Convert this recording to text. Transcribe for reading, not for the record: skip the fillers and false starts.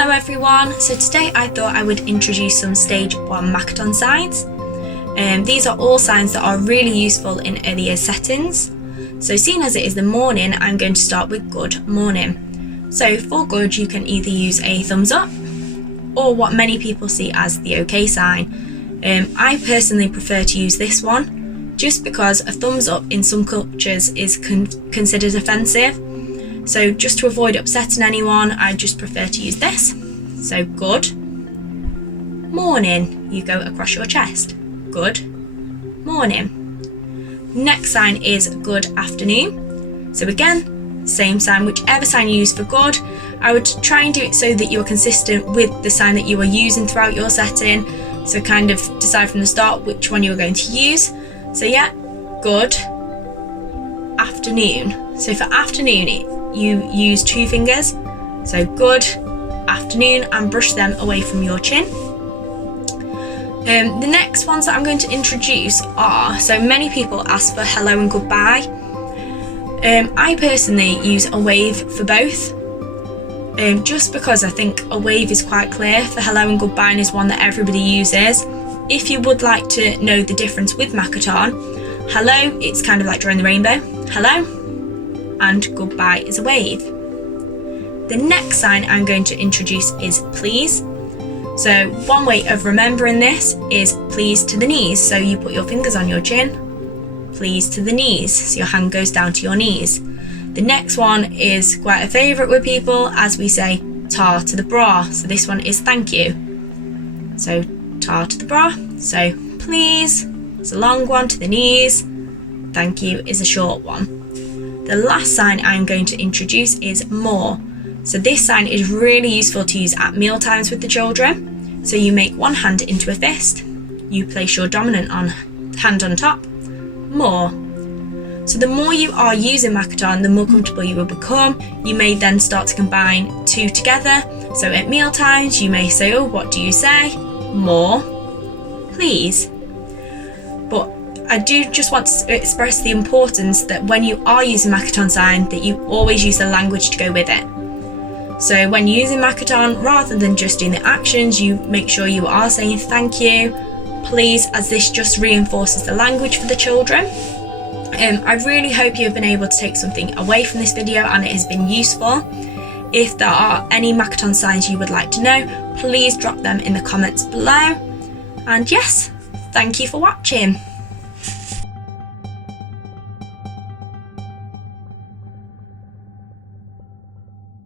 Hello everyone, so today I thought I would introduce some stage 1 Makaton signs. These are all signs that are really useful in early years settings. So seeing as it is the morning, I'm going to start with good morning. So for good, you can either use a thumbs up or what many people see as the OK sign. I personally prefer to use this one just because a thumbs up in some cultures is considered offensive. So just to avoid upsetting anyone, I just prefer to use this. So good morning, you go across your chest. Good morning. Next sign is good afternoon. So again, same sign, whichever sign you use for good, I would try and do it so that you're consistent with the sign that you are using throughout your setting. So kind of decide from the start which one you're going to use. So yeah, good afternoon. So for afternoon, you use 2 fingers. So good afternoon, and brush them away from your chin. The next ones that I'm going to introduce are, so many people ask for hello and goodbye. I personally use a wave for both, just because I think a wave is quite clear for hello and goodbye and is one that everybody uses. If you would like to know the difference with Makaton, hello, it's kind of like drawing the rainbow, hello, and goodbye is a wave. The next sign I'm going to introduce is please. So one way of remembering this is please to the knees. So you put your fingers on your chin, please to the knees. So your hand goes down to your knees. The next one is quite a favourite with people, as we say tar to the bra. So this one is thank you. So tar to the bra. So please is a long one, to the knees. Thank you is a short one. The last sign I'm going to introduce is more. So this sign is really useful to use at meal times with the children. So you make one hand into a fist, you place your dominant hand on top, more. So the more you are using Makaton, the more comfortable you will become. You may then start to combine 2 together. So at meal times, you may say, oh, what do you say? More, please. But I do just want to express the importance that when you are using Makaton sign, that you always use the language to go with it. So when using Makaton, rather than just doing the actions, you make sure you are saying thank you, please, as this just reinforces the language for the children. I really hope you have been able to take something away from this video and it has been useful. If there are any Makaton signs you would like to know, please drop them in the comments below. And yes, thank you for watching.